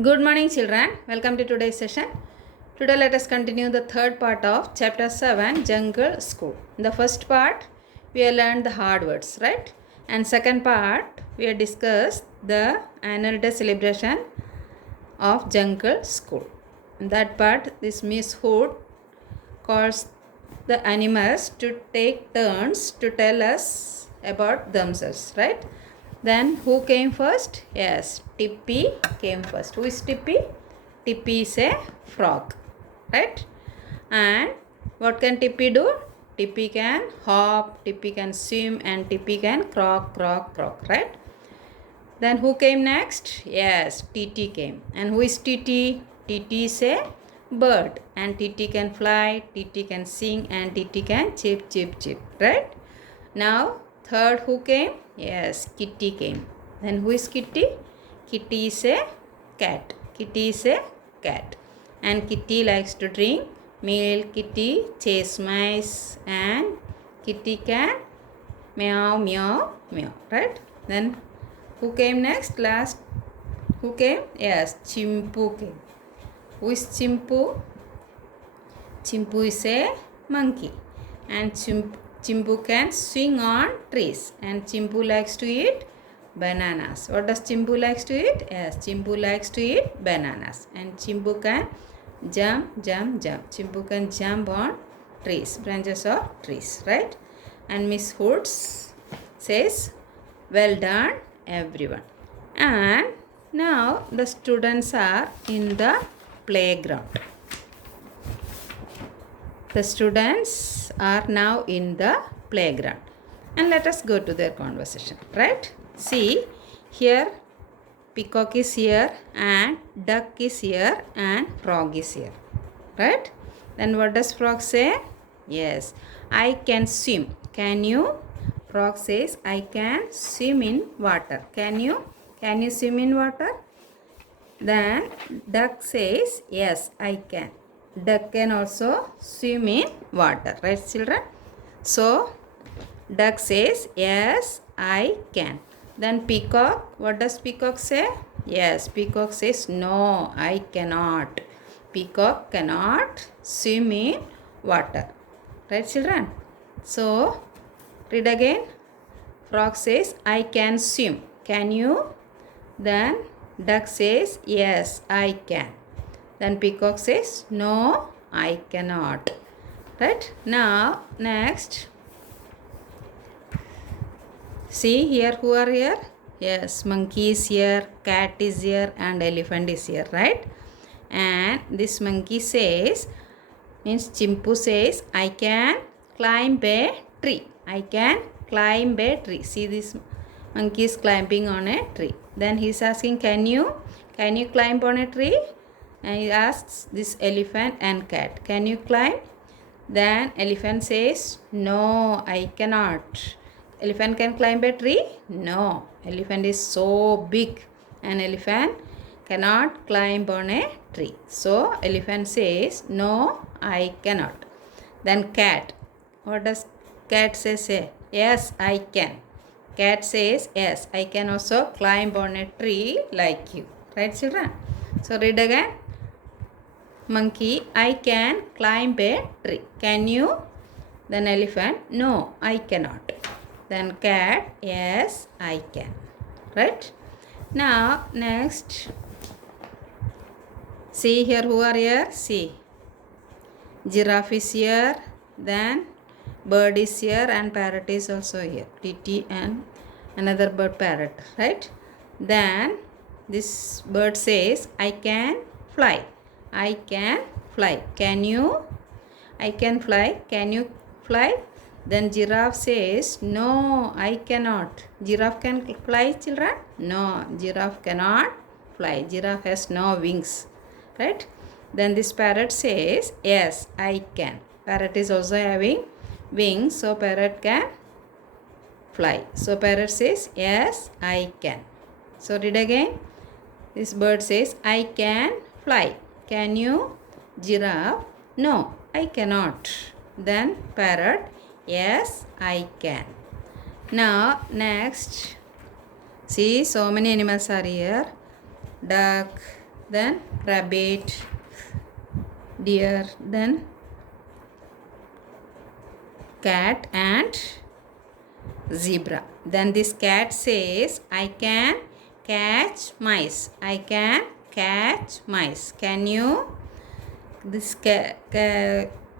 Good morning, children. Welcome to today's session. Today, let us continue the third part of Chapter 7 Jungle School. In the first part, we have learned the hard words, right? And second part, we have discussed the annual day celebration of Jungle School. In that part, this Miss Hood calls the animals to take turns to tell us about themselves, right? Then who came first? Yes, Tippy came first. Who is Tippy? Tippy is a frog, right? And what can Tippy do? Tippy can hop, Tippy can swim, and Tippy can croak, croak, croak, right? Then who came next? Yes, Titi came. And who is Titi? Titi is a bird. And Titi can fly, Titi can sing, and Titi can chip, chip, chip. Right? Now, third who came? Yes, Kitty came. Then who is Kitty? Kitty is a cat. Kitty is a cat. And Kitty likes to drink milk. Kitty chase mice. And Kitty can meow, meow, meow. Right? Then who came next? Last. Who came? Yes, Chimpu came. Who is Chimpu? Chimpu is a monkey. And Chimpu can swing on trees. And Chimpu likes to eat bananas. What does Chimpu likes to eat? Yes, Chimpu likes to eat bananas. And Chimpu can jump, jump, jump. Chimpu can jump on trees, branches of trees, right? And Miss Hoods says, well done, everyone. And now the students are in the playground. The students are now in the playground. And let us go to their conversation, right? See, here peacock is here and duck is here and frog is here, right? Then what does frog say? Yes, I can swim. Can you? Frog says, I can swim in water. Can you? Can you swim in water? Then duck says, yes, I can. Duck can also swim in water, right, children? So, duck says, yes, I can. Then peacock, what does peacock say? Yes, peacock says, no, I cannot. Peacock cannot swim in water, right, children? So, read again. Frog says, I can swim. Can you? Then duck says, yes, I can. Then peacock says, no, I cannot. Right? Now, next. See here, who are here? Yes, monkey is here, cat is here, and elephant is here, right? And this monkey says, means Chimpu says, I can climb a tree. I can climb a tree. See, this monkey is climbing on a tree. Then he is asking, can you climb on a tree? And he asks this elephant and cat, can you climb? Then elephant says, no, I cannot. Elephant can climb a tree? No. Elephant is so big. An elephant cannot climb on a tree. So elephant says, no, I cannot. Then cat. What does cat say? Yes, I can. Cat says, yes, I can also climb on a tree like you. Right, children? So read again. Monkey, I can climb a tree. Can you? Then elephant, no, I cannot. Then cat, yes, I can. Right? Now, next. See here, who are here? See. Giraffe is here. Then bird is here and parrot is also here. Titi and another bird, parrot. Right? Then this bird says, I can fly. I can fly. Can you? I can fly. Can you fly? Then giraffe says, no, I cannot. Giraffe can fly, children? No, giraffe cannot fly. Giraffe has no wings. Right? Then this parrot says, yes, I can. Parrot is also having wings, so parrot can fly. So parrot says, yes, I can. So read again. This bird says, I can fly. Can you? Giraffe, no, I cannot. Then parrot, yes, I can. Now, next. See, so many animals are here. Duck, then rabbit, deer, then cat and zebra. Then this cat says, I can catch mice. I can catch mice. Can you? This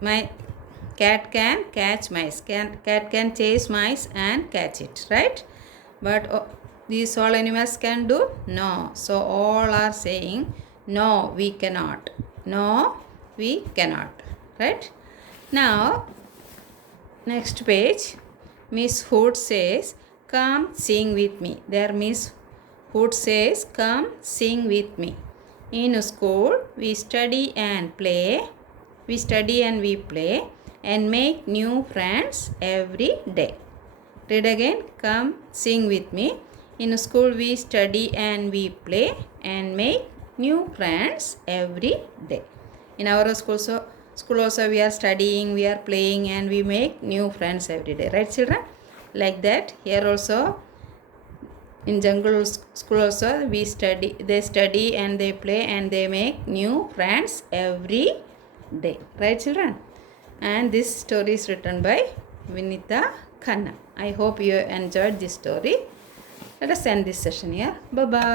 my cat can catch mice. Cat can chase mice and catch it, right? But these all animals can do? No. So all are saying, no, we cannot. No, we cannot. Right? Now, next page. Miss Hood says, come sing with me. There Miss Hood says, come sing with me. In school, we study and play. We study and we play and make new friends every day. Read again. Come sing with me. In school, we study and we play and make new friends every day. In our school also we are studying, we are playing and we make new friends every day. Right, children? Like that. Here also, in jungle school also, they study and they play and they make new friends every day. Right, children? And this story is written by Vinita Khanna. I hope you enjoyed this story. Let us end this session here. Bye-bye.